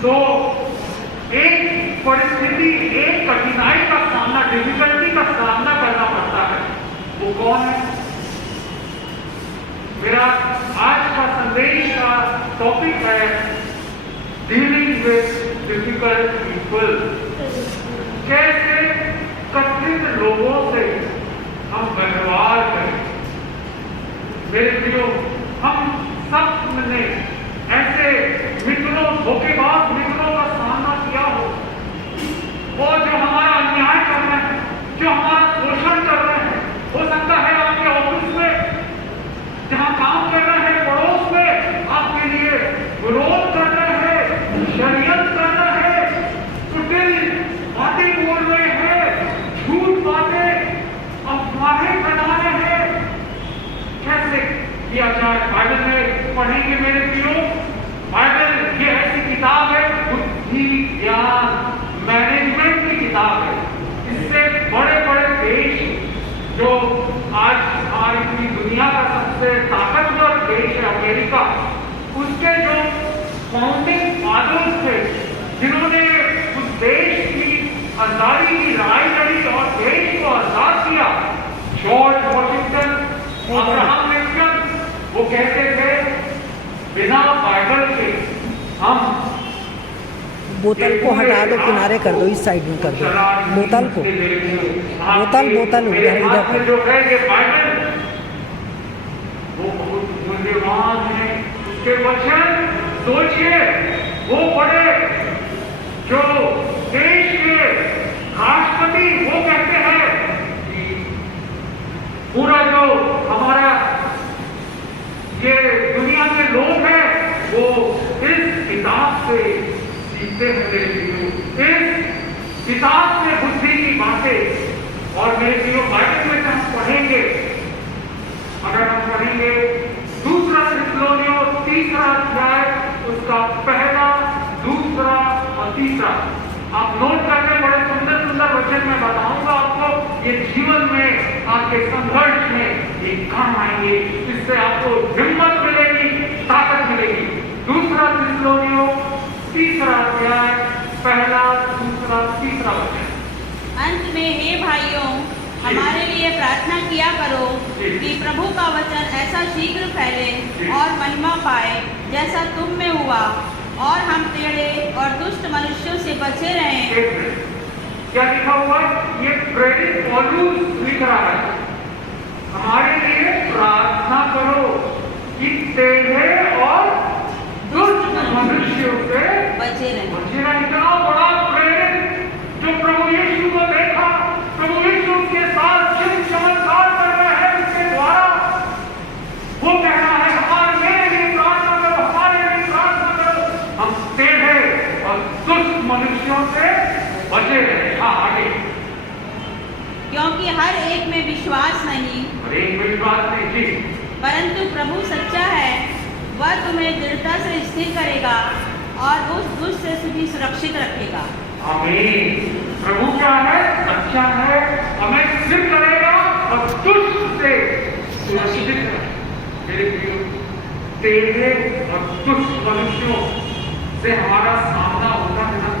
तो एक परिस्थिति, एक कठिनाई का सामना, डिफिकल्टी का सामना करना पड़ता है। वो कौन है? मेरा आज का संदेश का टॉपिक है डीलिंग विद डिफिकल्ट पीपल। कैसे कठिन लोगों से हम व्यवहार करें। मेरे प्रियो, हम सब ने ऐसे मित्रों, धोखेबाज मित्रों का सामना किया हो, और जो हमारा अन्याय कर रहे हैं, जो हमारा शोषण कर रहे हैं। हो सकता है आपके ऑफिस में, जहां काम कर रहे हैं, पड़ोस में आपके लिए विरोध कर रहे हैं, षड्यंत्र कर रहे हैं, कुटिल बातें बोल रहे हैं, झूठ बातें, अफवाहें फैला रहे हैं। कैसे किया जाए? बाइबल में पढ़ेंगे मेरे प्रियो। बाइबल ये ऐसी किताब है, बुद्धि ज्ञान मैनेजमेंट की किताब है। इससे बड़े बड़े देश, जो आज हमारी पूरी दुनिया का सबसे ताकतवर देश है अमेरिका, उसके जो फाउंडिंग फादर्स थे, जिन्होंने उस देश की आजादी की लड़ाई लड़ी और देश को आजाद किया, जॉर्ज वॉशिंगटन, अब्राहम लिंकन, वो कहते थे बिना बाइबल के हम। बोतल को हटा दो, किनारे कर दो, इस साइड में कर दो बोतल को। बोतल इधर कर। जो है ये बाइबल, वो बहुत मूल्यवान है। उसके वचन सोचिए, वो बड़े जो देश के राष्ट्रपति, वो कहते हैं कि पूरा जो हमारा ये दुनिया के लोग हैं, वो इस किताब से सीखते हैं। इस किताब से बुद्धि की बातें। और मेरे प्रियो, बाइबल में हम पढ़ेंगे, अगर हम पढ़ेंगे दूसरा थिस्सलुनीयों 3 अध्याय, उसका 1, 2 और 3, आप नोट करके बड़े सुंदर सुंदर वचन में बताऊंगा आपको। ये जीवन में आपके संघर्ष में ये काम आएंगे, इससे आपको हिम्मत मिलेगी, ताकत मिलेगी। दूसरा थिस्सलुनीयों 3 अध्याय 1, 2, 3 वचन। अंत में हे भाइयों, हमारे लिए प्रार्थना किया करो कि प्रभु का वचन ऐसा शीघ्र फैले और महिमा पाए जैसा तुम में हुआ, और हम टेढ़े और दुष्ट मनुष्यों से बचे रहें। क्या लिखा हुआ? ये प्रेरित पौलुस लिख रहा है, हमारे लिए प्रार्थना करो कि टेढ़े और दुष्ट मनुष्यों से बचे रहें। इतना बड़ा प्रेरित, जो प्रभु यीशु को देखा, प्रभु यीशु के साथ जिन चमत्कार कर रहे हैं, उसके द्वारा वो कह रहा है, हमारे लिए प्रार्थना करो, हमारे लिए प्रार्थना करो, हम टेढ़े और दुष्ट मनुष्यों से बचे रहे। हाँ, आगे। क्योंकि हर एक में विश्वास नहीं, जी, परंतु प्रभु सच्चा है, वह तुम्हें दृढ़ता से स्थिर करेगा और उस दुष्ट से भी सुरक्षित रखेगा। आमीन। प्रभु क्या है? सच्चा है, हमें स्थिर करेगा और दुष्ट से सुरक्षित रखेगा। मेरे प्रियो, टेढ़े और दुष्ट मनुष्यों से हमारा सामना होता है ना।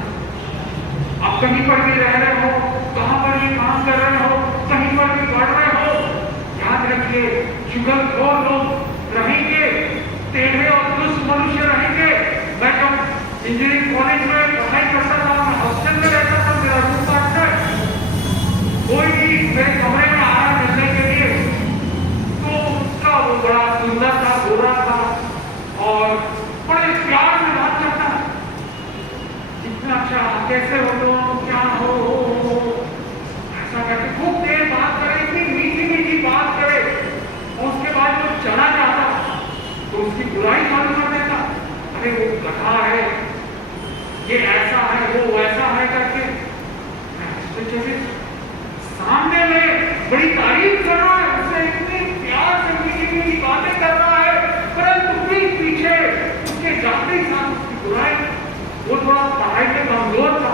आप कहीं पर भी रह रहे हो, कहां पर भी काम कर रहे हो, कहीं पर भी पढ़ रहे हो, याद रखिए, चुगलखोर लोग रहेंगे, टेढ़े और दुष्ट मनुष्य रहेंगे। मैं जब इंजीनियरिंग कॉलेज में पढ़ाई करता था, मैं हॉस्टल में रहता था, मेरा रूम पार्टनर कोई भी मेरे कमरे में आया मिलने के लिए, तो उसका वो बड़ा सुंदर था, गोरा था, और बड़े प्यार में बात करता, इतना अच्छा, कैसे हो तुम, क्या हो, ऐसा करके खूब देर बात करे, इतनी मीठी मीठी बात करे। और उसके बाद जब चला जाता तो उसकी बुराई चालू कर देता, अरे वो गधा है, ये ऐसा है, वो वैसा है करके। सामने में बड़ी तारीफ कर रहा है, उससे इतनी प्यार से मीठी मीठी बातें कर रहा है, परंतु पीछे उसके जाते ही साथ उसकी बुराई। वो थोड़ा पढ़ाई में कमजोर था।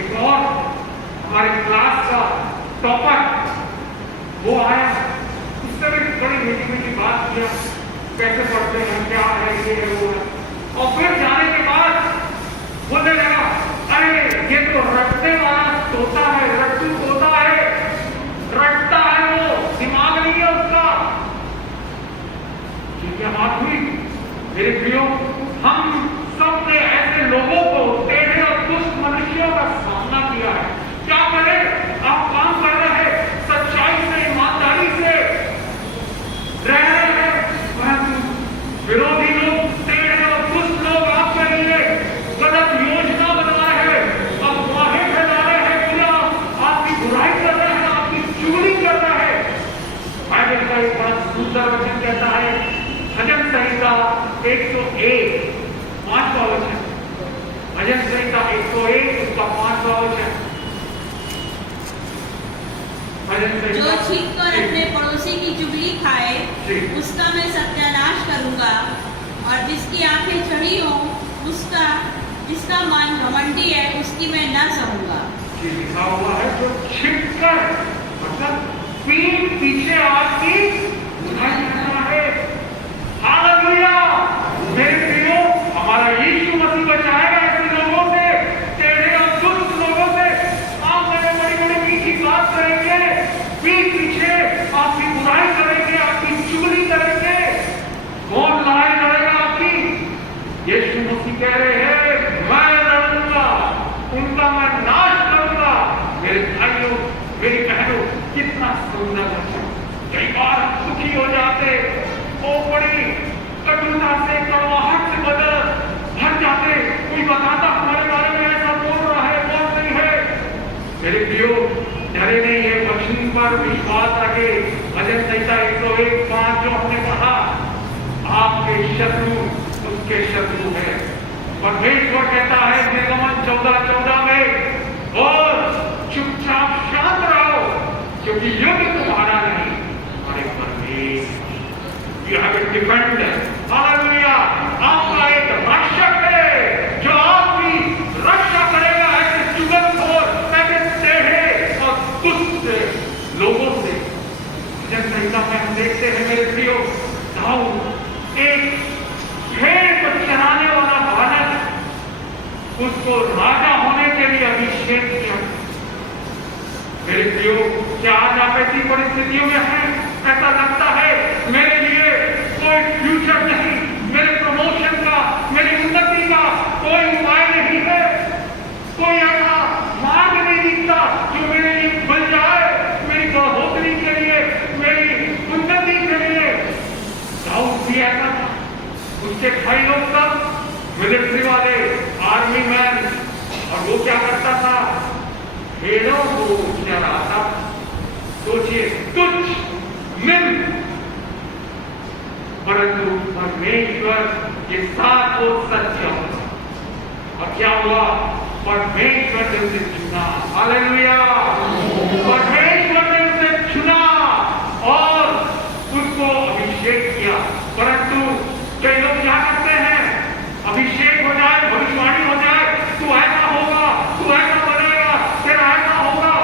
एक और हमारे क्लास का टॉपर वो आया, उससे भी बड़ी मीठी मीठी बात किया, कैसे पढ़ते हैं, क्या है, ये है, वो है। और फिर जाने के बाद बोलने लगा, अरे ये तो रटने वाला तोता है, रट्टू तोता है, रटता है, वो दिमाग नहीं है उसका। ये क्या बात हुई मेरे प्रियो? हम सबने ऐसे लोगों को, टेढ़े और दुष्ट मनुष्यों का सामना किया है। क्या करें? आप काम कर रहे हैं, सच्चाई से, ईमानदारी से रह रहे हैं, परंतु विरोधी लोग, टेढ़े और दुष्ट लोग आपके लिए गलत योजना बना रहे हैं, अफवाहें फैला रहे हैं, पूरा आपकी बुराई कर रहे हैं, आपकी चुगली कर रहे हैं। बाइबल का एक बड़ा सुंदर वचन कहता है, भजन संहिता 101 5वां वचन, भजन संहिता 101 उसका 5वां वचन। जो छींककर अपने पड़ोसी की चुगली खाए, उसका मैं सत्यानाश करूंगा, और जिसकी आंखें चढ़ी हों, उसका जिसका मन घमंडी है, उसकी मैं न सहूंगा। लिखा हुआ है, जो छिपकर, मतलब पीठ पीछे आपकी बुराई करना है। हालेलुया! मेरे प्रियो, हमारा यीशु मसीह बचाएगा ऐसे लोगों से, टेढ़े और दुष्ट लोगों से। आप मेरे बड़ी-बड़ी मीठी बात करेंगे, पीठ पीछे आपकी बुराई करेंगे, आपकी चुगली करेंगे। कौन लड़ाई लड़ेगा आपकी? यीशु मसीह कह रहे हैं, मैं लड़ूंगा, उनका मैं नाश करूंगा। मेरे भाइयों, मेरी बहनों, कितना सुंदर वचन। कई बार सुखी हो जाते, वो बड़ी कटुता से, कड़वाहट से भर जाते, कोई बताता हमारे बारे में ऐसा बोल रहा है, बोल नहीं है। मेरे प्रियो, डरे नहीं है, बख्शनी पर विश्वास रखे। भजन संहिता 101:5 जो हमने पढ़ा, आपके शत्रु उसके शत्रु है। परमेश्वर कहता है निर्गमन 14:14 में, और चुपचाप शांत रहो, क्योंकि युद्ध तुम्हारा नहीं, हमारे परमेश्वर। You have a defender. Hallelujah! आपका एक रक्षक है, जो आपकी रक्षा करेगा ऐसे चुगलखोर, ऐसे टेढ़े और दुष्ट लोगों से। भजन संहिता में हम देखते हैं मेरे प्रियो, दाऊद एक भेड़ को चराने वाला बालक, उसको राजा होने के लिए अभिषेक किया। मेरे प्रियो, क्या आज आप ऐसी परिस्थितियों में हैं? ऐसा लगता है मेरे लिए कोई फ्यूचर नहीं, मेरे प्रमोशन का, मेरी उन्नति का कोई उपाय नहीं है, कोई ऐसा मार्ग नहीं दिखता जो मेरे लिए खुल जाए, मेरी बढ़ोतरी के लिए, मेरी उन्नति के लिए। दाऊद भी ऐसा था, उसके भाई लोग सब मिलिट्री वाले, आर्मी मैन, और वो क्या करता था? भेड़ों को चराता। सोचिए, तुच्छ मिल, परंतु परमेश्वर के साथ वो सच्चा होगा। और क्या हुआ? परमेश्वर ने उसे चुना। हालेलुया! परमेश्वर ने उसे चुना और उसको अभिषेक किया। परंतु कई लोग क्या करते हैं? अभिषेक हो जाए, भविष्यवाणी हो जाए, तू ऐसा होगा, तू ऐसा बनेगा, तेरा ऐसा होगा,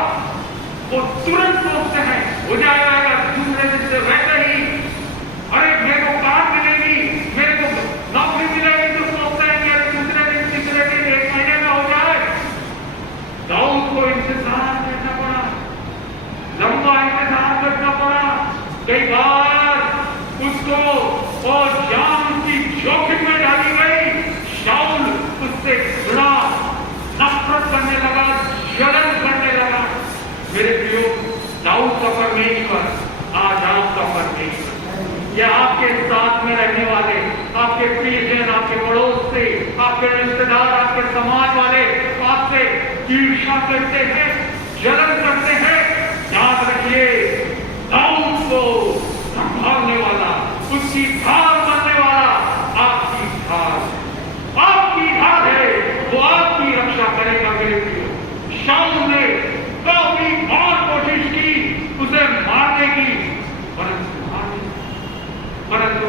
वो तुरंत सोचते हैं हो जाएगा, दूसरे दिन से वैसे ही, अरे मेरे को कार मिलेगी, मेरे को नौकरी मिलेगी, तो सोचते हैं कि अरे दूसरे दिन, तीसरे दिन, 1 महीने में हो जाए। दाऊद को इंतजार करना पड़ा, लंबा इंतजार करना पड़ा। कई बार उसको और जान की जोखिम में डाली गई। शाऊल उससे जुड़ा, नफरत करने लगा, जलन करने लगा। मेरे प्रियो, दाऊद का परमेश्वर आज आपका परमेश्वर, यह आपके साथ में रहने वाले, आपके प्रियजन, आपके पड़ोस से, आपके रिश्तेदार, आपके समाज वाले आपसे ईर्ष्या करते हैं, जलन करते हैं। याद रखिए, दाऊद को संभालने वाला, उसकी ढाल बनने वाला आपकी ढाल है, वो आपकी रक्षा करेगा। मेरे प्रियो, शाऊल ने काफी बार कोशिश की उसे मारने की, परंतु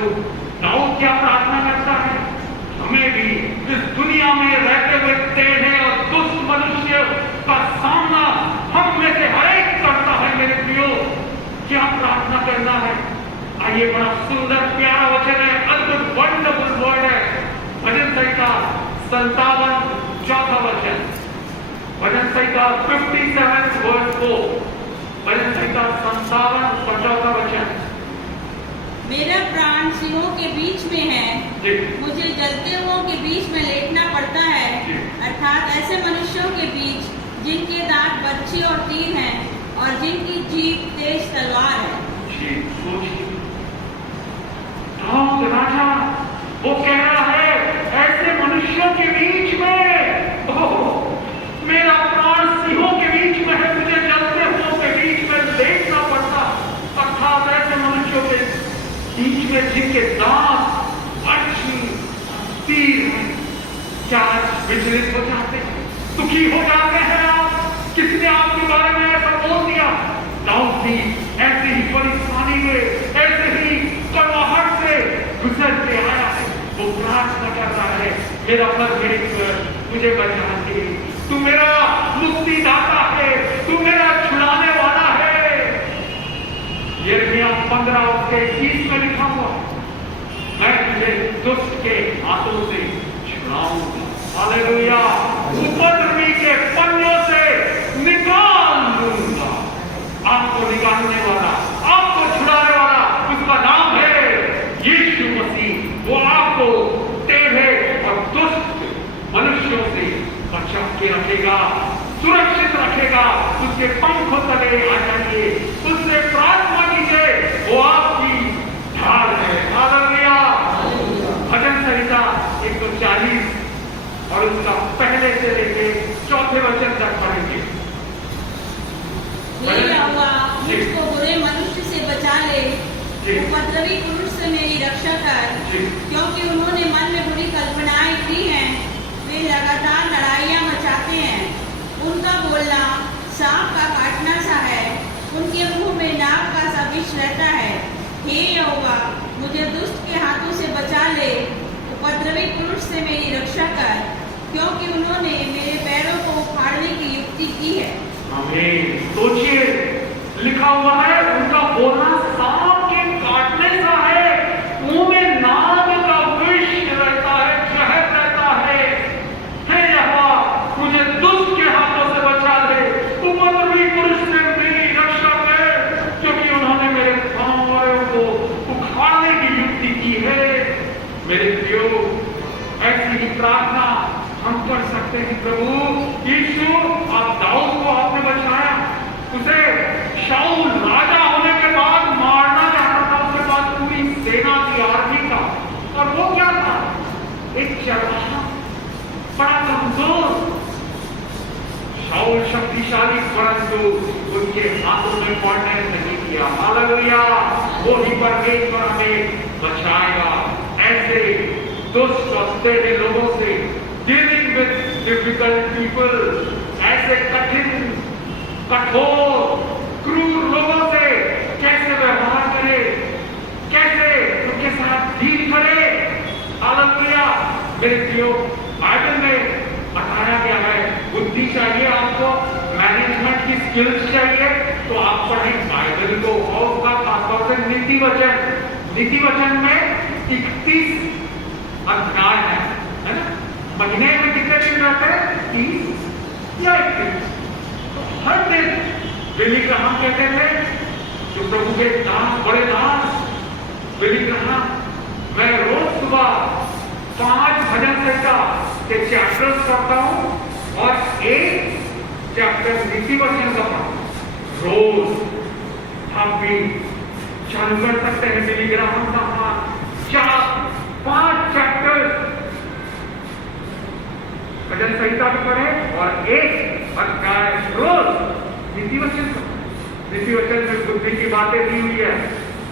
दाऊद क्या प्रार्थना करता है? हमें भी इस दुनिया में रहते हुए टेढ़े और दुष्ट मनुष्य का सामना हम में से हर एक करता है। मेरे प्रियो, क्या प्रार्थना करना है? आइए, बड़ा सुंदर प्यारा वचन है, अद्भुत वंडरफुल वर्ड है। भजन संहिता 57 चौथा वचन, भजन संहिता 57 वर्स 4, भजन संहिता 57 और चौथा वचन। मेरा प्राण सिंहों के बीच में है, जी। मुझे जलते हुओं के बीच में लेटना पड़ता है, जी। अर्थात ऐसे मनुष्यों के बीच जिनके दांत बर्छी और तीर हैं और जिनकी जीभ तेज तलवार है। जी, सोचिए, दाऊद राजा वो कह रहा है ऐसे मनुष्यों के बीच में, ओह, मेरा प्राण सिंहों के बीच में है, मुझे जलते हुओं के बीच में लेटना पड़ता, अर्थात ऐसे मनुष्यों के बीच में जिनके दांत बर्छी तीर हैं। क्या आज विचलित हो जाते हैं, दुखी हो जाते हैं आप? किसने आपके बारे में ऐसा बोल दिया? दाऊद भी ऐसे ही परेशानी में, ऐसे ही कड़वाहट से गुजर के आया है। वो प्रार्थना कर रहा है, मेरा परमेश्वर मुझे बचा दे, तू मेरा मुक्तिदाता है, तू मेरा छुड़ाने वाला है। यिर्मयाह 15 उसके 21 में लिखा हुआ, मैं तुझे दुष्ट के हाथों से छुड़ाऊंगा। हालेलुया, उपद्रवी के पन्नों से निकाल लूंगा। आपको निकालने वाला, आपको छुड़ाने वाला, उसका नाम है यीशु मसीह। वो आपको टेढ़े और दुष्ट मनुष्यों से बचा के रखेगा, सुरक्षित रखेगा। उसके पंखों तले आ जाइए, उससे प्रार्थना कीजिए, वो आपकी ढाल है। हालेलुया। भजन संहिता 140 और उसका पहले से लेके चौथे वचन तक पढ़ेंगे। हे यहोवा, मुझको बुरे मनुष्य से बचा ले, उपद्रवी पुरुष से मेरी रक्षा कर, क्योंकि उन्होंने मन में बुरी कल्पनाएं की हैं, वे लगातार लड़ाइयां मचाते हैं। उनका बोलना सांप का काटना सा है, उनके मुंह में नाग का सा विष रहता है। हे यहोवा, मुझे दुष्ट के हाथों से बचा ले, उपद्रवी पुरुष से मेरी रक्षा कर, क्योंकि उन्होंने मेरे पैरों को उखाड़ने की युक्ति की है। आमीन। सोचिए, लिखा हुआ है उनका बोलना सांप के काटने सा है, मुंह में नाग का विष रहता है, जहर रहता है। हे यहोवा, मुझे दुष्ट के हाथों से बचा ले, उपद्रवी पुरुष से मेरी रक्षा कर, क्योंकि उन्होंने मेरे पांवों को उखाड़ने की युक्ति की है। मेरे प्रियो, ऐसी ही प्रार्थना हम कर सकते हैं। प्रभु यीशु, आप दाऊद को आपने बचाया, उसे शाऊल राजा होने के बाद मारना चाहता था, उसके बाद पूरी सेना की आर्मी का, और वो क्या था? एक चरवाहा, बड़ा कमजोर। शाऊल शक्तिशाली, परंतु उनके हाथों में पड़ने नहीं दिया। हालेलुया। वो ही परमेश्वर हमें बचाएगा ऐसे दुष्ट और टेढ़े लोगों से। डीलिंग विद डिफिकल्ट पीपल, ऐसे कठिन, कठोर, क्रूर लोगों से कैसे व्यवहार करे, कैसे उनके साथ डील करे। हालेलुया। मेरे प्रियो, बाइबल में बताया गया है, बुद्धि चाहिए आपको, मैनेजमेंट की स्किल्स चाहिए, तो आप पढ़ें बाइबल को, और उसका खासतौर से नीति वचन। नीति वचन में 31 अध्याय है ना? महीने में कितने दिन रहते हैं? 30 या 31। तो हर दिन बिली ग्राहम कहते थे, जो प्रभु के दास, बड़े दास बिली ग्राहम, मैं रोज सुबह 5 भजन संहिता के चैप्टर्स करता हूं और 1 चैप्टर नीति वचन का पढ़ता रोज। आप भी चालू कर सकते हैं बिली ग्राहम का 5 चैप्टर भजन संहिता भी पढ़े और 1 अध्याय रोज नीति वचन का। नीति वचन में बुद्धि की बातें दी हुई है।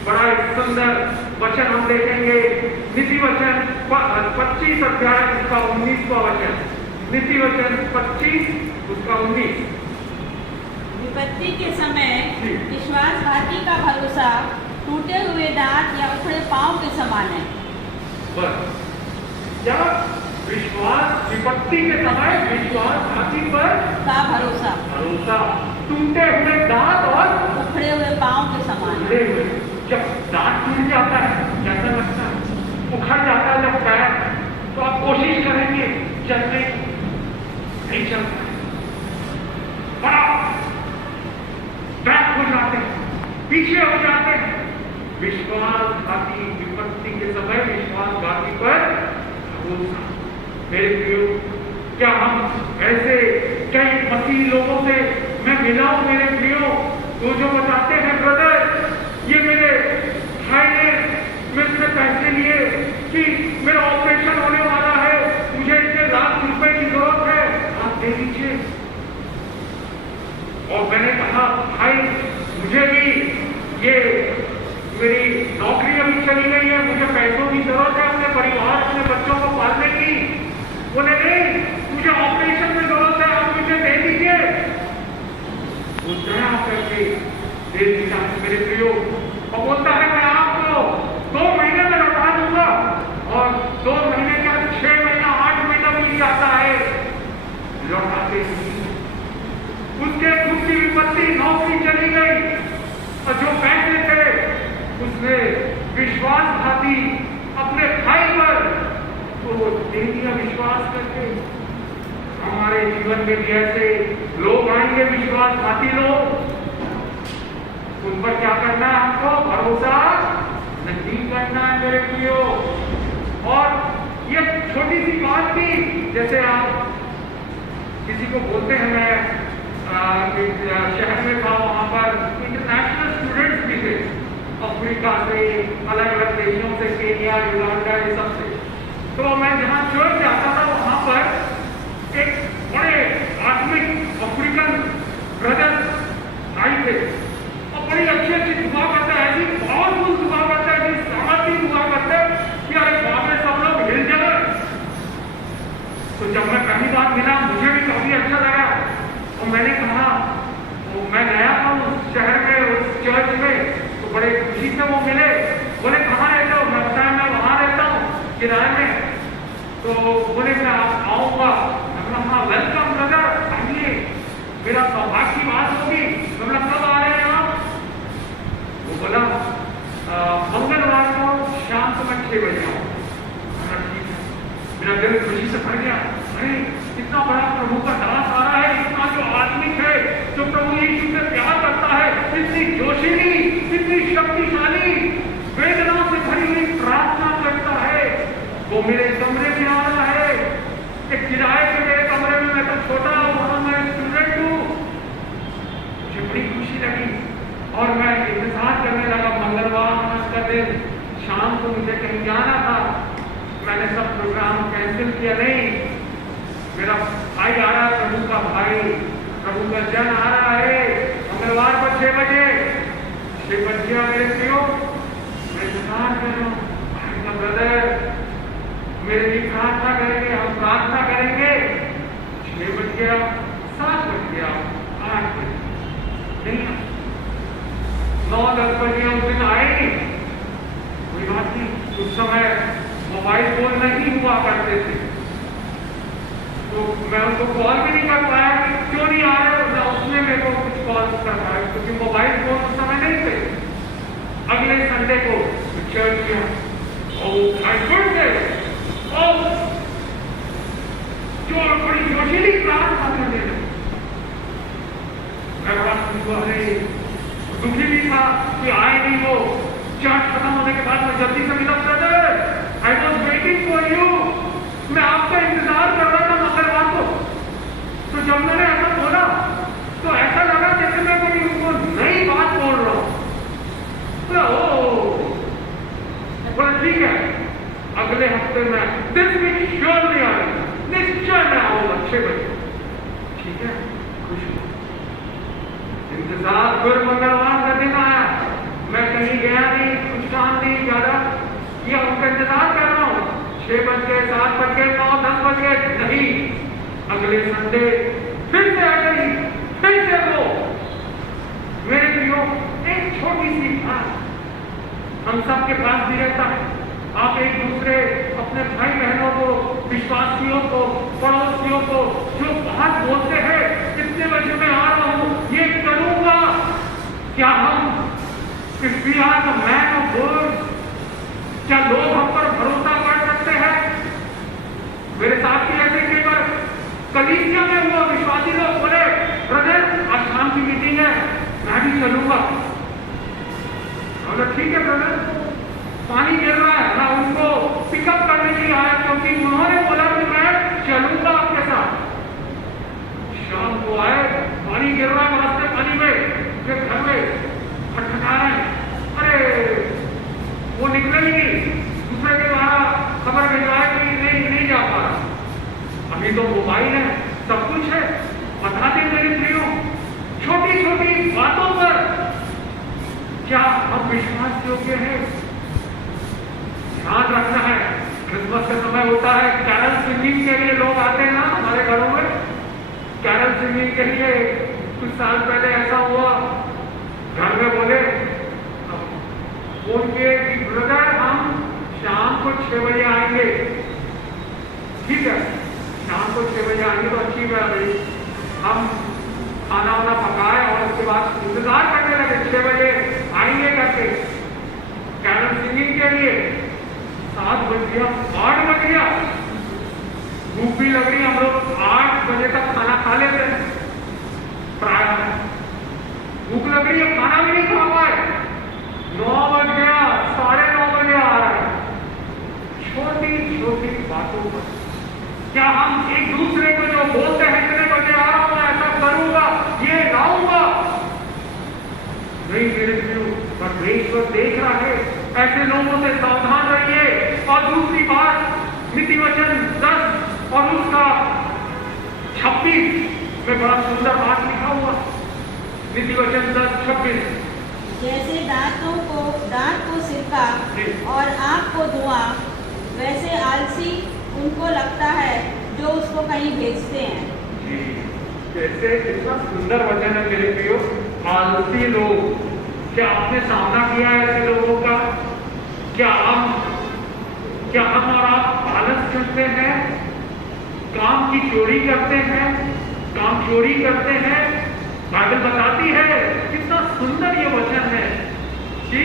बड़ा एक सुंदर वचन हम देखेंगे, नीति वचन 25 अध्याय उसका 19वां वचन। नीति वचन 25 उसका 19। विपत्ति के समय विश्वासघाती का भरोसा टूटे हुए दांत या उखड़े पांव के समान है। बस क्या विश्वास, विपत्ति के समय विश्वासघाती पर का भरोसा टूटे हुए दांत और उखड़े हुए पांव के समान है। जब दांत टूट जाता है, कैसा लगता है? उखड़ जाता है जब पैर, तो आप कोशिश करेंगे चलने की, नहीं चलता, बड़ा बैक हो जाते हैं, पीछे हो जाते हैं। विश्वासघाती विपत्ति के समय विश्वासघाती पर भरोसा। मेरे प्रियो, क्या हम ऐसे कई मसीही लोगों से मैं मिला हूं मेरे प्रियो, तो जो बताते हैं ब्रदर ये मेरे भाई ने मुझसे पैसे लिए कि मेरा ऑपरेशन होने वाला है, मुझे इतने लाख रुपए की जरूरत है, आप दे दीजिए। और मैंने कहा भाई मुझे भी ये मेरी नौकरी अभी चली गई है, मुझे पैसों की जरूरत है अपने परिवार अपने बच्चों को पालने की। बोले नहीं मुझे ऑपरेशन में जरूरत है, आप मुझे दे दीजिए। वो दया करके दे दिया मेरे प्रियो, और बोलता है मैं आपको 2 महीने में लौटा दूंगा। और 2 महीने का 6 महीना 8 महीना मिल जाता है, लौटाते नहीं। उसके खुद की विपत्ति नौकरी चली गई, और जो पैसे थे उसने विश्वासघाती अपने भाई पर तो दे दिया विश्वास करके। हमारे जीवन में भी ऐसे लोग आएंगे, विश्वासघाती लोग, उन पर क्या करना है? हमको भरोसा नहीं करना है मेरे प्रियो। और ये छोटी सी बात भी, जैसे आप किसी को बोलते हैं, मैं शहर में था, वहां पर इंटरनेशनल स्टूडेंट्स भी थे, अफ्रीका से, अलग अलग देशों से, केनिया, युगांडा, ये सब से। तो मैं जहाँ चर्च जाता था वहां पर एक बड़े आत्मिक अफ्रीकन ब्रदर्स आए थे, और बड़ी अच्छी अच्छी दुआ करते हैं, ऐसी पावरफुल दुआ करते हैं, ऐसी सामर्थ्य दुआ करते हैं कि अरे बाप रे सब लोग हिल जाए। तो जब मैं पहली बार मिला मुझे भी काफी अच्छा लगा, और मैंने कहा तो मैं गया था उस शहर में, उस चर्च में, तो बड़े खुशी से वो मिले। बोले कहाँ रहते हो? मैं बताया मैं वहाँ रहता हूँ किराए में। तो बोले मैं आऊँगा। मैं कहा वेलकम ब्रदर, आइए, मेरा सौभाग्य की बात होगी। मैं कब आ रहे हैं आप? वो बोला मंगलवार को शाम को मैं 6 बजे आऊँ। मेरा दिल खुशी से भर गया, अरे इतना बड़ा प्रभु का दास आ रहा है, इतना जो आत्मिक है, जो प्रभु यीशु से प्यार करता है, इतनी जोशीली, इतनी शक्तिशाली, वेदनाओं से भरी हुई प्रार्थना करता है, वो मेरे कमरे में आ रहा है। एक किराए पे मेरे कमरे में, मैं तो छोटा हूँ, वहां मैं स्टूडेंट हूँ। मुझे बड़ी खुशी लगी और मैं इंतजार करने लगा। मंगलवार का दिन शाम को मुझे कहीं जाना था, मैंने सब प्रोग्राम कैंसिल किया। नहीं, मेरा भाई आ रहा है, प्रभु का भाई, प्रभु का जन आ रहा है मंगलवार को 6 बजे। 6 बज गया मेरे प्रियो, मैं इंतजार कर रहा हूँ। भाई का ब्रदर मेरे लिए प्रार्थना करेंगे, हम प्रार्थना करेंगे। 6 बज गया, 7 बज गया, 8 बजे नहीं, 9-10 बजे उस दिन आए नहीं। कोई बात नहीं, उस समय मोबाइल फोन नहीं हुआ करते थे, तो मैं उनको कॉल भी नहीं कर पाया कि क्यों नहीं आ रहे हो। उसने मेरे को कुछ कॉल कर पाया क्योंकि मोबाइल फोन उस समय नहीं थे। अगले संडे को चर्च गया, जो बड़ी जोशीली प्रार्थना करने लगे। मैं बड़ा दुखी भी था कि आए नहीं वो। चर्च खत्म होने के बाद मैं जल्दी से मिला, brother I was waiting for you, मैं आपका इंतजार कर रहा था मंगलवार को। तो जब मैंने ऐसा बोला तो ऐसा लगा जैसे मैं कोई उनको नई बात बोल रहा हूँ। बोला ठीक है, अगले हफ्ते में दिस वीक श्योर नहीं आ रही, निश्चय मैं आऊंगा 6 बजे। ठीक है, खुश हूँ। इंतजार फिर मंगलवार का दिन आया, मैं कहीं गया नहीं, कुछ काम नहीं ज्यादा, ये उनका इंतजार कर रहा हूँ। 6 बज गए, 7 बज गए, 9, 10 बज गए, नहीं। अगले संडे फिर से आ गई, फिर से वो। मेरे प्रियो, एक छोटी सी बात हम सबके पास भी रहता है। आप एक दूसरे अपने भाई बहनों को, विश्वासियों को, पड़ोसियों को जो बात बोलते हैं, कितने बजे मैं आ रहा हूँ, ये करूंगा, क्या हम इस बिहार का मैन ऑफ वर्ड्स, क्या लोग हम पर भरोसा कर सकते हैं? मेरे साथ ही ऐसे कई बार कलीसिया में वो विश्वासी लोग बोले, ब्रदर आज शाम की मीटिंग है, मैं भी चलूंगा। बोले ठीक है ब्रदर, पानी गिर रहा है ना, उनको पिकअप करने के लिए आया क्योंकि उन्होंने बोला कि मैं चलूंगा आपके साथ। शाम को आए, पानी गिर रहा है रास्ते पानी में, फिर घर में खटखटा रहे हैं, अरे वो निकले ही नहीं, दूसरे के द्वारा खबर भिजवाए कि नहीं जा पा रहा। अभी तो मोबाइल है, सब कुछ है, बता दें मेरे प्रियो, छोटी छोटी बातों पर क्या हम विश्वास योग्य है? ध्यान रखना है। क्रिसमस का समय होता है, कैरल सिंगिंग के लिए लोग आते हैं ना हमारे घरों में, कैरल सिंगिंग के लिए। कुछ साल पहले ऐसा हुआ, घर में बोले फोन किए कि ब्रदर हम शाम को 6 बजे आएंगे। ठीक है, शाम को 6 बजे आएंगे तो अच्छी बात है। हम खाना वाना पकाए और उसके बाद इंतजार करने लगे, 6 बजे आएंगे करके कैरल सिंगिंग के लिए। 7 बज गया, 8 बज गया, भूख भी लग रही, हम लोग 8 बजे तक खाना खा लेते हैं प्राय। भूख लग रही है, खाना भी नहीं खा पाए, 9 बज गया, 9:30 बजे आ रहा है। छोटी छोटी बातों पर क्या हम एक दूसरे को जो बोलते हैं इतने बजे आ रहा हूं, ऐसा करूंगा, ये लाऊंगा, नहीं मेरे प्रियो, परमेश्वर देख रहा है। ऐसे लोगों से सावधान रहिए। और दूसरी बात, नीति वचन 10 और उसका 26 में बड़ा सुंदर बात लिखा हुआ। नीति वचन 10:26, जैसे दांत को सिरका और आँख को धुआं, वैसे आलसी उनको लगता है जो उसको कहीं भेजते हैं। जी, जैसे कितना सुंदर वचन है मेरे प्रियो। आलसी लोग, क्या आपने सामना किया है ऐसे लोगों का? क्या हम और आप आलस करते हैं, काम की चोरी करते हैं, काम चोरी करते हैं? बाइबल बताती है, कितना सुंदर ये वचन है कि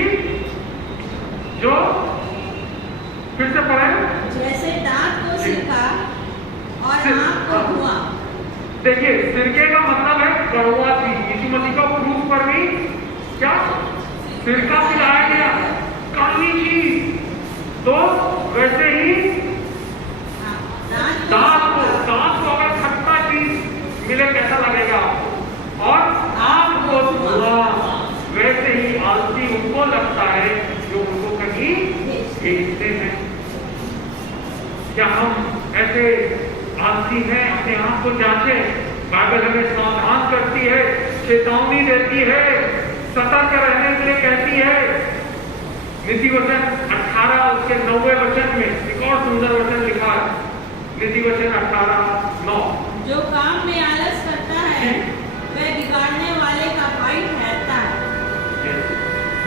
जो फिर से पढ़े, जैसे दांत को सिरका और आँख को धुआं। देखिए, सिरके का मतलब है कड़वा चीज। यीशु मसीह का क्रूस पर भी क्या सिरका पिलाया गया, कड़वी चीज। तो वैसे ही दांत को अगर खट्टा चीज मिले कैसा लगेगा आपको? और आँख को धुआं, वैसे ही आलसी उनको लगता है जो उनको कहीं भेजते हैं। क्या हम ऐसे आलसी हैं? अपने आप को जांचें। बाइबल हमें सावधान करती है, चेतावनी देती है, सतर्क रहने के लिए कहती है। नीति वचन 18 उसके 9वें वचन में एक और सुंदर वचन लिखा है। नीति वचन 18:9, जो काम में आलस करता है वह बिगाड़ने वाले का भाई ठहरता है।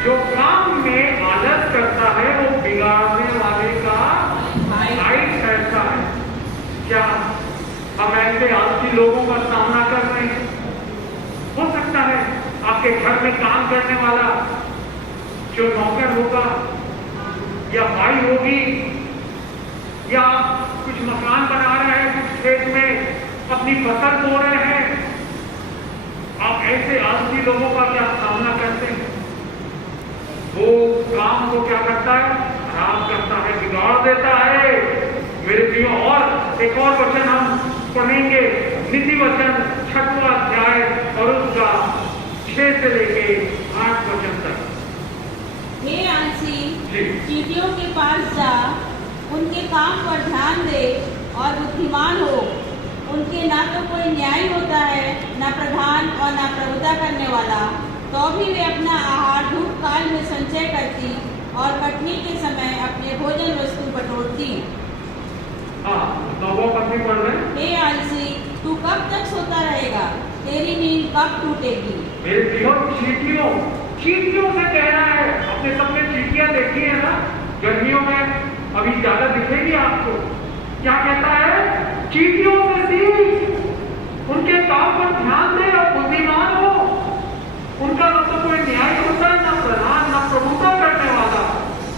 जो काम में आलस करता है वो बिगाड़ने वाले का भाई ठहरता है। क्या हम ऐसे आलसी लोगों का सामना कर रहे हैं? हो सकता है आपके घर में काम करने वाला जो नौकर होगा या भाई होगी, या कुछ मकान बना रहे हैं, कुछ खेत में अपनी फसल बो रहे हैं, आप ऐसे आलसी लोगों का क्या सामना करते हैं? वो काम को क्या करता है? खराब करता है, बिगाड़ देता है मेरे प्रियो। और एक और वचन हम पढ़ेंगे, नीति वचन 6वां अध्याय और उसका 6 से लेके 8 वचन तक। हे आलसी, चींटियों के पास जा, उनके काम पर ध्यान दे और बुद्धिमान हो। उनके ना तो कोई न्याय होता है, ना प्रधान और ना प्रभुता करने वाला, तो भी वे अपना आहार धूप काल में संचय करती और कटनी के समय अपने भोजन वस्तु बटोरती। हे आलसी, तू कब तक सोता रहेगा? तेरी नींद कब टूटेगी? मेरे प्रियो, चींटियों से कहना है। अपने सबने चींटियां देखी है ना गर्मियों में, अभी ज्यादा दिखेगी आपको। क्या कहता है? चींटियों से सीख, उनके काम पर ध्यान दे और बुद्धिमान हो। उनका ना तो कोई न्याय होता है, ना प्रधान, ना प्रभुता करने वाला,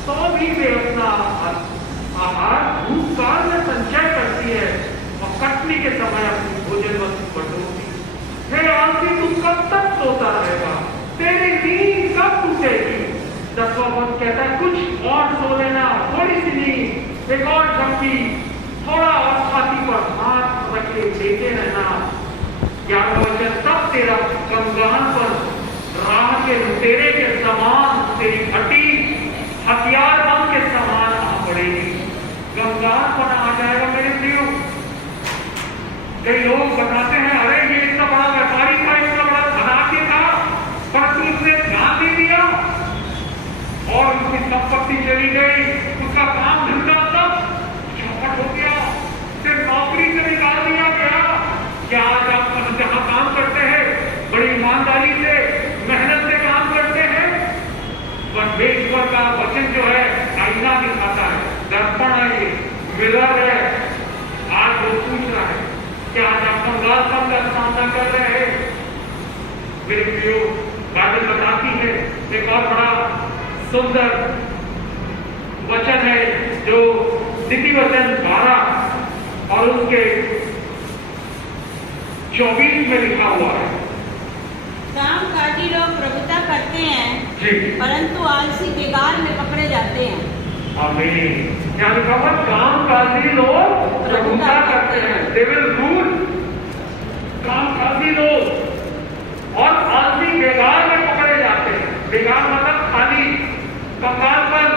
तो भी वे अपना आहार धूप काल में संचय करती है और कटनी के समय अपनी आलसी तू कब तक सोता रहेगा, तेरी नींद कब टूटेगी। 10वां पद कहता है कुछ और सो लेना, थोड़ी सी नींद, एक और झपकी, थोड़ा और छाती पर हाथ रखे लेटे रहना। 11वां वचन तब तेरा कंगाल पर राह के लुटेरे के समान तेरी हड्डी हथियार बम के समान आ पड़ेगी। कंगाल पर आ जाएगा मेरे प्रियो। कई लोग बताते हैं अरे ये इतना बड़ा व्यापारी था, इतना बड़ा धनाढ्य था, परंतु उसने ध्यान नहीं दिया और उसकी संपत्ति चली गई, उसका काम धंधा सब चौपट हो गया, फिर नौकरी से निकाल दिया गया। क्या आज आप जहां काम करते हैं बड़ी ईमानदारी से मेहनत से काम करते हैं, परमेश्वर का वचन जो है आईना दिखाता है, दर्पण है, ये मिरर है। आज वो पूछ रहा है क्या आज आप कंगाल का सामना कर रहे हैं। मेरे प्रियो, बाइबल बताती है एक और बड़ा सुंदर वचन है जो नीतिवचन 12 और उसके 24 में लिखा हुआ है। कामकाजी लोग प्रभुता करते हैं जी, परंतु आलसी बेगार में पकड़े जाते हैं। आमीन। क्या लिखा हुआ? कामकाजी लोग प्रभुता करते हैं, दे विल रूल। कामकाजी लोग और आलसी बेगार में पकड़े जाते हैं। बेगार मतलब खाली, कंगालपन।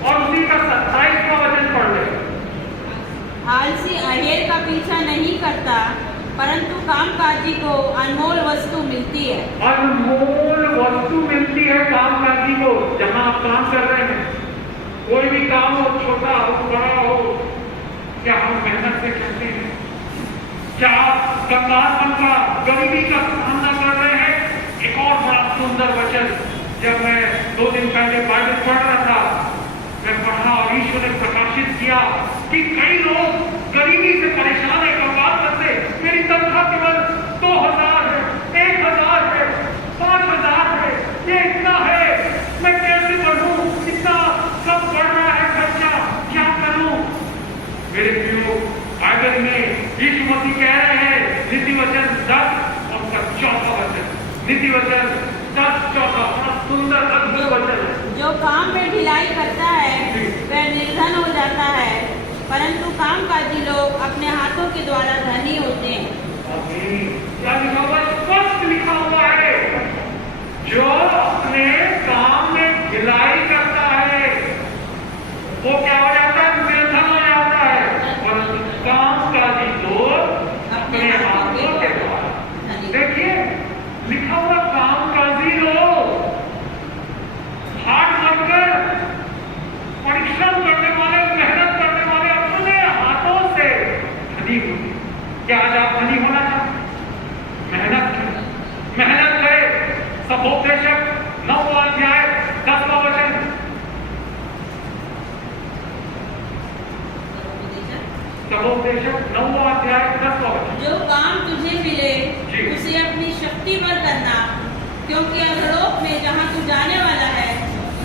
और उसी का 27वां वचन पढ़ ले। आलसी अहेर का पीछा नहीं करता परंतु कामकाजी को अनमोल वस्तु मिलती है। अनमोल वस्तु मिलती है कामकाजी को। जहां आप काम कर रहे हैं, कोई भी काम हो, छोटा हो बड़ा हो, क्या हम मेहनत से करते हैं? क्या कंगालपन का, गरीबी का सामना कर रहे हैं? एक और बड़ा सुंदर वचन, जब मैं 2 दिन पहले बाइबल पढ़ रहा था, मैं पढ़ा और ईश्वर ने प्रकाशित किया कि कई लोग गरीबी से परेशान है, कंगालपन से। मेरी तनख्वाह केवल 2000 है, 1000 है, 5000 है, ये इतना है, मैं कैसे बढ़ूं? इतना कब बढ़ रहा है खर्चा, क्या करूं? मेरे प्रियो, बाइबल में यीशु मसीह कह रहे हैं, नीतिवचन 10 और उसका 4वां वचन, नीतिवचन 10, 4, बड़ा सुंदर अद्भुत वचन है। जो काम में ढिलाई करता है वह निर्धन हो जाता है परंतु कामकाजी लोग अपने हाथों के द्वारा धनी होते हैं। क्या लिखा हुआ? स्पष्ट लिखा हुआ है, जो अपने काम में ढिलाई करता है वो क्या हो जाता है? निर्धन हो जाता है। परंतु कामकाजी लोग अपने हाथों के द्वारा, देखिए लिखा हुआ, कामकाजी लोग, हार्ड वर्कर, परिश्रम करने वाले, मेहनत करने वाले, अपने हाथों से धनी होते। क्या आज आप धनी होना चाहते? मेहनत करें, मेहनत करें। सपोपदेशक 9वां अध्याय 10वां वचन। सपोपदेशक 9वां अध्याय 10वां वचन। जो काम तुझे मिले जी। उसे अपनी शक्ति पर करना, क्योंकि अधोलोक में जहाँ तू जाने वाला है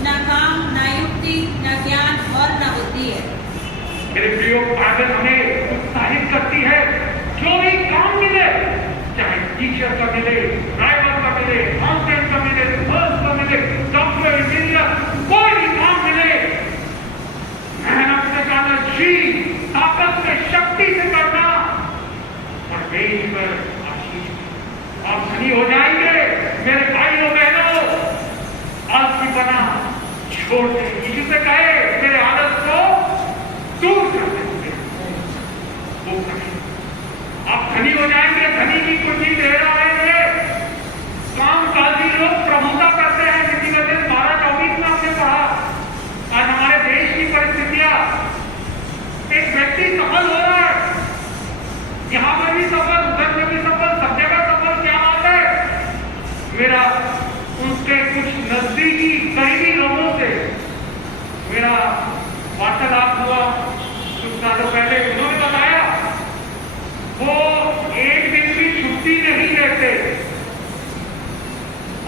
न काम, न युक्ति, न ज्ञान और न बुद्धि है। मेरे प्रियो, बाइबल हमें उत्साहित करती है, जो भी काम मिले, चाहे टीचर का मिले, ड्राइवर का मिले, अकाउंटेंट का मिले, नर्स का मिले, डॉक्टर, इंजीनियर, कोई भी काम मिले, मेहनत से करना, जी ताकत से, शक्ति से करना, परमेश्वर आशीष आप धनी हो जाएंगे। मेरे भाइयों बहनों, आलसी बना छोड़ दे। यीशु से कहे मेरे आदत को दूर कर देंगे, वो करें, आप धनी हो जाएंगे। धनी की कुंजी दे रहा है। कामकाजी लोग प्रभुता करते हैं। नीतिवचन 12-24 में आपने पढ़ा। आज हमारे देश की परिस्थितियां, एक व्यक्ति सफल हो रहा है, यहाँ पर भी सफल, उधर में भी सफल, सब जगह सफल। क्या बात है? मेरा उनके कुछ नजदीकी करीबी लोगों से मेरा वार्तालाप हुआ कुछ सालों पहले। उन्होंने बताया वो एक दिन भी छुट्टी नहीं लेते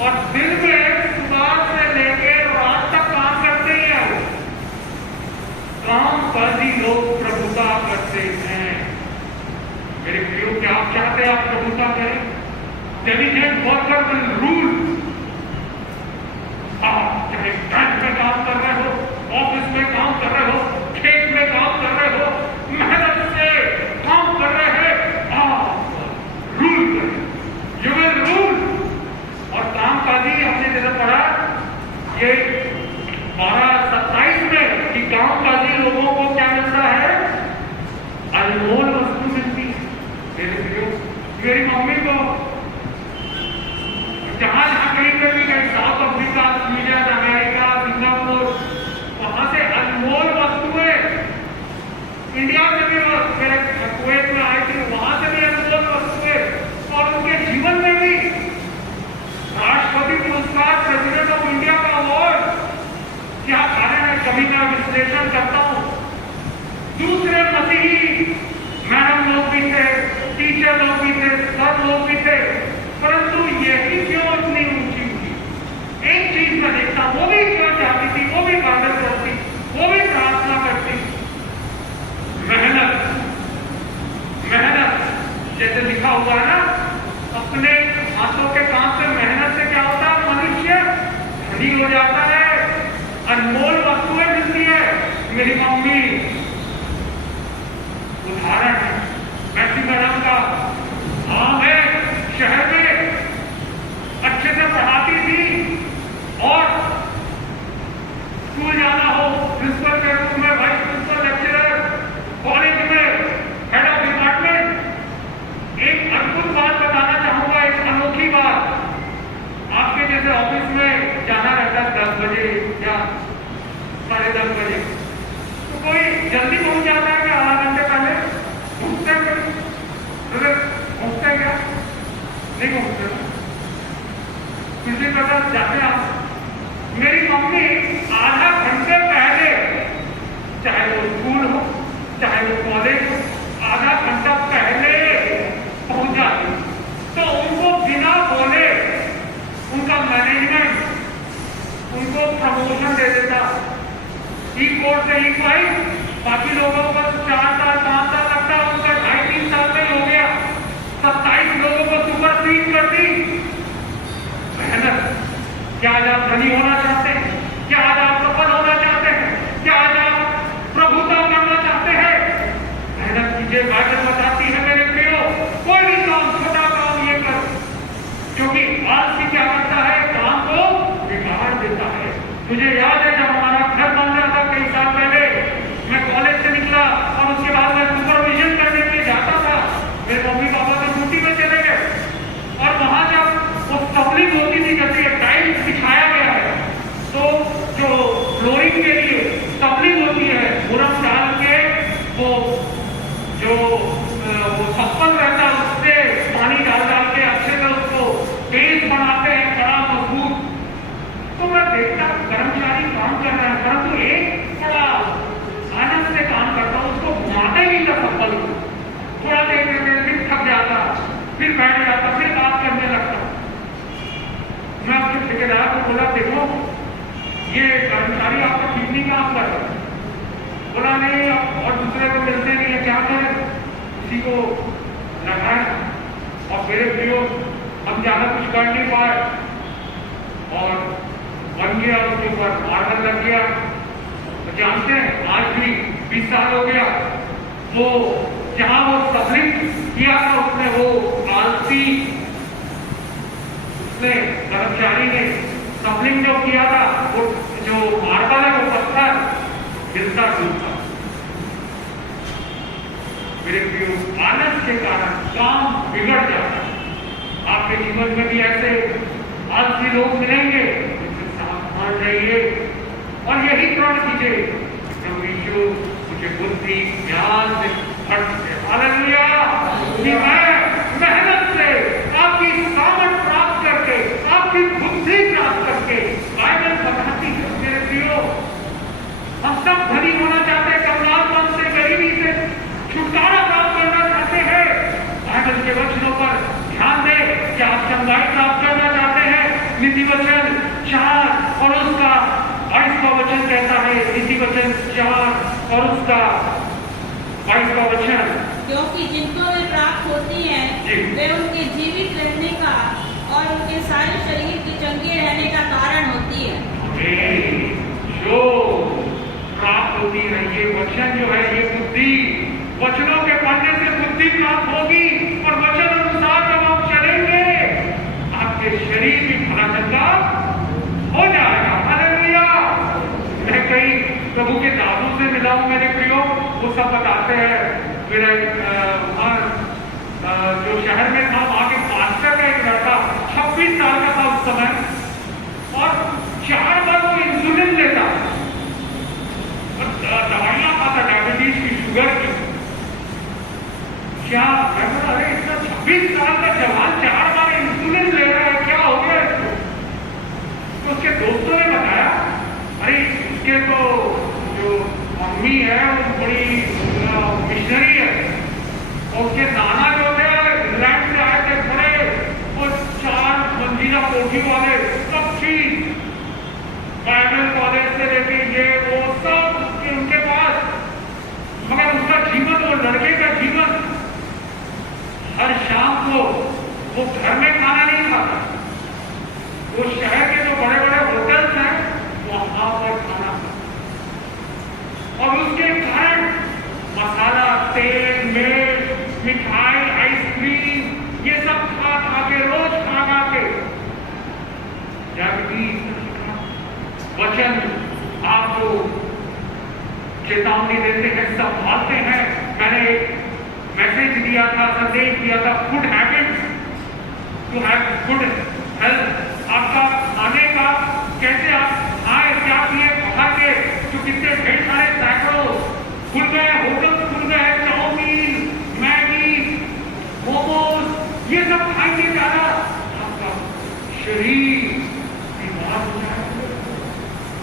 और दिन में सुबह से लेकर रात तक काम करते हैं। कामकाजी लोग प्रभुता करते हैं। मेरे प्रियो, क्या आप चाहते हैं आप प्रभुता करें? diligent worker will rule. आप चाहे बैंक में काम कर रहे हो, ऑफिस में काम कर रहे हो, खेत में काम कर रहे हो, मेहनत से काम कर रहे हैं, आप रूल करें, यू विल रूल। और कामकाजी हमने जैसे पढ़ा ये 1227 में कि कामकाजी लोगों को क्या मिलता है, अनमोल वस्तु मिलती है। मेरी मम्मी को जहां जहां कहीं पे भी गए, south Africa, Sweden, America, Singapore, वहां से अनमोल वस्तुएं, इंडिया से भी मेरे कुवैत में आई थी, वहां से भी अनमोल वस्तुएं, और उनके जीवन में भी राष्ट्रपति पुरस्कार, प्रेसिडेंट ऑफ इंडिया का अवार्ड, क्या कारण है? कभी मैं विश्लेषण करता हूं, दूसरे मसीही मैडम लोग भी थे, टीचर लोग भी थे, सर लोग भी थे, परंतु यही क्यों इतनी ऊंची हुई? एक चीज मैं देखता, वो भी क्यों चाहती थी, वो भी इबादत करती, वो भी प्रार्थना करती, मेहनत। मेहनत जैसे लिखा हुआ है ना, अपने हाथों के काम से, मेहनत से क्या होता है, मनुष्य धनी हो जाता है, अनमोल वस्तुएं मिलती है। मेरी मम्मी उदाहरण है, मैथी मैडम का नाम है, शहर में अच्छे से पढ़ाती थी, और स्कूल जाना हो, प्रिंसिपल के रूप में, वाइस प्रिंसिपल, लेक्चरर, कॉलेज में हेड ऑफ डिपार्टमेंट। एक अद्भुत बात बताना चाहूंगा, एक अनोखी बात। आपके जैसे ऑफिस में जाना रहता है 10 बजे या 10:30 बजे, तो कोई जल्दी पहुंच जाता है क्या? आधा घंटे पहले पहुंचते हैं क्या? नहीं पहुंचते, किसी प्रकार जाते आप। मेरी मम्मी आधा घंटे पहले, चाहे वो स्कूल हो, चाहे वो कॉलेज हो, आधा घंटा पहले पहुंच जाती। तो उनको बिना बोले उनका मैनेजमेंट उनको प्रमोशन दे देता, E4 से E5, बाकी लोगों को 4 साल 5 साल लगता, उनका 2.5-3 साल में हो गया। 27 लोगों को सुपरसीड कर दी। मेहनत। क्या आज आप धनी होना चाहते हैं? क्या आज आप सफल होना चाहते हैं? क्या आज आप प्रभुता करना चाहते हैं? मेहनत कीजिए। बाइबल बताती है मेरे प्रियो, कोई भी काम, छोटा काम ये कर, क्योंकि आलसी क्या करता है, काम को बिगाड़ देता है। मुझे याद है जब हमारा घर बन रहा था कई साल पहले, मैं कॉलेज से निकला और उसके बाद मैं सुपरविजन करने के लिए जाता था। मेरे मम्मी पापा तो ड्यूटी में चले गए, और वहां जब वो स्टबलिंग होती थी, जैसे टाइल्स बिछाया गया है, तो जो फ्लोरिंग के लिए स्टबलिंग होती है, मुरम डाल के वो जो छप्पन रहता है उससे पानी डाल डाल के अच्छे से उसको बेस बनाते हैं, बड़ा मजबूत। तो मैं देखता कर्मचारी काम कर रहा है, परंतु एक बड़ा आनंद से काम करता हूँ, उसको घुमाता ही नहीं था सफल। थोड़ा देर में फिर थक जाता, फिर बैठ जाता, फिर बात करने लगता। मैं अपने ठेकेदार को बोला, देखो ये कर्मचारी आपका ठीक नहीं काम कर रहा। बोला नहीं, और दूसरे को मिलते नहीं है, क्या करें, किसी को लगाए। और मेरे प्रियो, हम ज्यादा कुछ कर नहीं पाए, और बन गया, उसके ऊपर मार्कर लग गया। तो जानते हैं, आज भी 20 साल हो गया, वो जहां वो स्टबलिंग किया था, उसने वो आलसी, उसने कर्मचारी ने स्टबलिंग जो किया था, वो जो मार्बल है, वो पत्थर गिरता डूबता। मेरे प्रियो, आलस के कारण काम बिगड़ जाता है। आपके जीवन में भी ऐसे आलसी लोग मिलेंगे, सावधान रहिए और यही प्रण कीजिए, प्रभु यीशु मुझे बुद्धि ज्ञान से हालेलुया, कि मैं मेहनत से आपकी सामर्थ प्राप्त करके, आपकी बुद्धि प्राप्त करके, बाइबल बताती है मेरे प्रियो, हम सब धनी होना चाहते हैं, कंगालपन से, गरीबी से छुटकारा प्राप्त करना चाहते हैं। बाइबल के वचनों पर ध्यान दें कि आप चंगाई प्राप्त करना चाहते हैं। नीति वचन 4 और उसका 22वां वचन कहता है, नीति वचन 4 और उसका 22वां वचन, क्योंकि जिनको वे प्राप्त होती हैं वे उनके जीवित रहने का और उनके सारे शरीर के चंगे रहने का कारण होती है। जो प्राप्त होती है ये वचन जो है ये बुद्धि, वचनों के पढ़ने से बुद्धि प्राप्त होगी और वचन अनुसार जब आप चलेंगे आपके शरीर भी भला चंगा हो जाएगा। हालेलुया। मैं कई प्रभु के दासों से मिला हूं मेरे प्रियो, वो सब बताते हैं। मेरा जो शहर में था वहां के पास्टर का एक लड़का 26 साल का था उस समय और 4 बार वो इंसुलिन लेता और दवाइयां खाता, डायबिटीज की, शुगर की। क्या मैं बोला अरे इतना 26 साल का जवान 4 बार इंसुलिन ले रहा है, क्या हो गया इसको? तो उसके दोस्तों ने बताया अरे इसके तो जो मम्मी है वो बड़ी मिशनरी है और उसके नाना जो थे इंग्लैंड से आए थे, बड़े वो 4 मंजिला कोठी वाले, सब चीज बाइबल कॉलेज से लेके ये वो सब उनके पास, मगर उसका जीवन, वो लड़के का जीवन, हर शाम को वो घर में खाना नहीं खाता, वो शहर के जो बड़े बड़े होटल्स हैं वहां पर खाना खाता और उसके कारण मसाला, तेल, मिर्च, मिठाई, आइसक्रीम ये सब खा खा के, रोज खा खा के डायबिटीज। वचन आपको चेतावनी देते हैं, संभालते हैं। मैंने एक मैसेज दिया था, संदेश दिया था, food habits to have good health. आपका खाने का कैसे आप खाए, क्या पिए, बाहर के जो कितने ढेर सारे सैकड़ों खुल गए, होटल खुल गए, चाउमीन, मैगी, मोमोज ये सब खाएंगे ज्यादा, आपका शरीर बीमार हो जाएगा,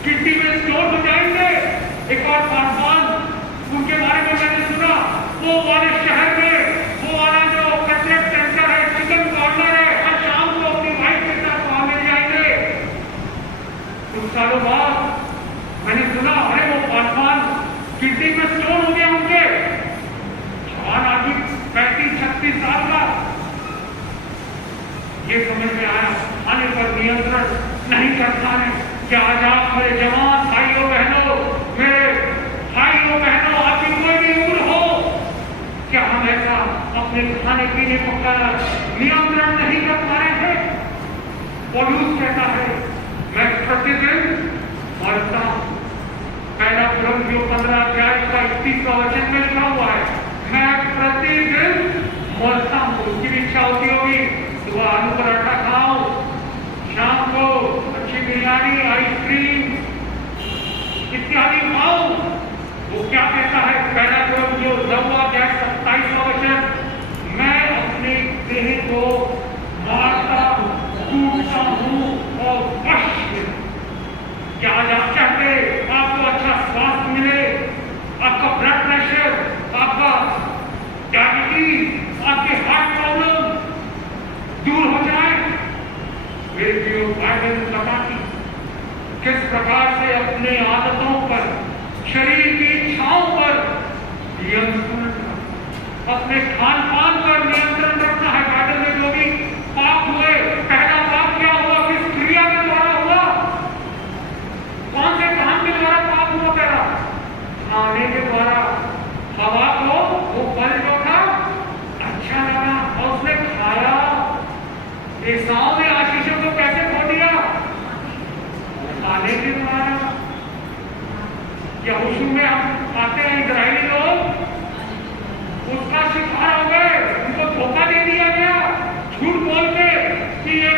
किडनी में स्टोन हो जाएंगे। एक और पासवान उनके बारे में मैंने सुना, वो वाले शहर में वो वाला जो कटलेट सेंटर है, चिकन कॉर्नर है, हर शाम को अपनी वाइफ के साथ वहां मिल जाएंगे। कुछ सालों बाद मैंने सुना अरे वो पासवान किडनी में स्टोन हो गया उनके, जवान आदमी 35-36 साल का। ये समझ में आया खाने पर नियंत्रण नहीं करता है। क्या आज आप मेरे जवान भाइयों बहनों, मेरे भाइयों बहनों, आपकी कोई भी उम्र हो, क्या हम ऐसा अपने खाने पीने पर नियंत्रण नहीं कर पा रहे हैं? पॉल्यूस कहता है मैं प्रतिदिन मरता हूं। पहला कुरिन्थियों 15:21 वचन में लिखा हुआ है मैं प्रतिदिन मरता हूं। उसकी भी इच्छा होती होगी सुबह आलू पराठा खाओ, शाम को अच्छी बिरयानी, आइसक्रीम इत्यादि खाओ। वो क्या कहता है पहला कुरिन्थियों 9:27 वचन, मैं अपने देह को मारता, टूटता हूं और वश। क्या आज आप चाहते आपको अच्छा स्वास्थ्य मिले, आपका ब्लड प्रेशर, आपका डायबिटीज, आपके हार्ट प्रॉब्लम दूर हो जाए? मेरे प्रियो बाइबल बताती किस प्रकार से अपने आदतों पर, शरीर की इच्छाओं पर नियंत्रण, अपने खान पान पर नियंत्रण रखना है। बाइबल में जो भी पाप हुए, पहला पाप क्या हुआ, किस क्रिया के द्वारा हुआ, कौन से काम के द्वारा पाप हुआ? पहला खाने के द्वारा। हवा को वो फल जो था अच्छा लगा और उसने खाया। एसाव ने आशीषों को कैसे खो दिया? खाने के द्वारा। यहोशू में हम आते हैं इजरायली लोग, उसका शिकार हो गए, उनको धोखा दे दिया गया, झूठ बोल के कि ये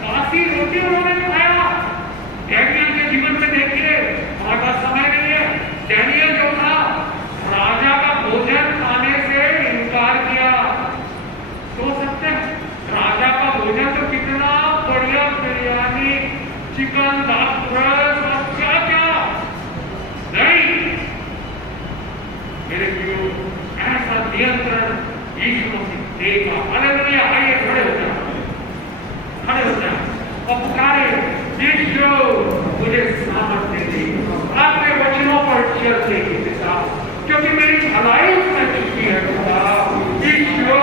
बासी रोटी उन्होंने खाया। डैनियल के जीवन में देखिए, हमारा समय नहीं है, डैनियल जो था राजा का भोजन खाने से इनकार किया। तो सकते राजा का भोजन तो कितना बढ़िया, बिरयानी, चिकन, दाल, क्या क्या नहीं। मेरे प्रियो ऐसा नियंत्रण यीशु मसीह देगा। हालेलुया। आइए खड़े हो जाओ, खड़े हो जाओ और पुकारे यीशु मुझे सामर्थ्य दे आपके वचनों पर चलने की दिशा, क्योंकि मेरी भलाई उसमें छुपी है। यीशु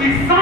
कि सब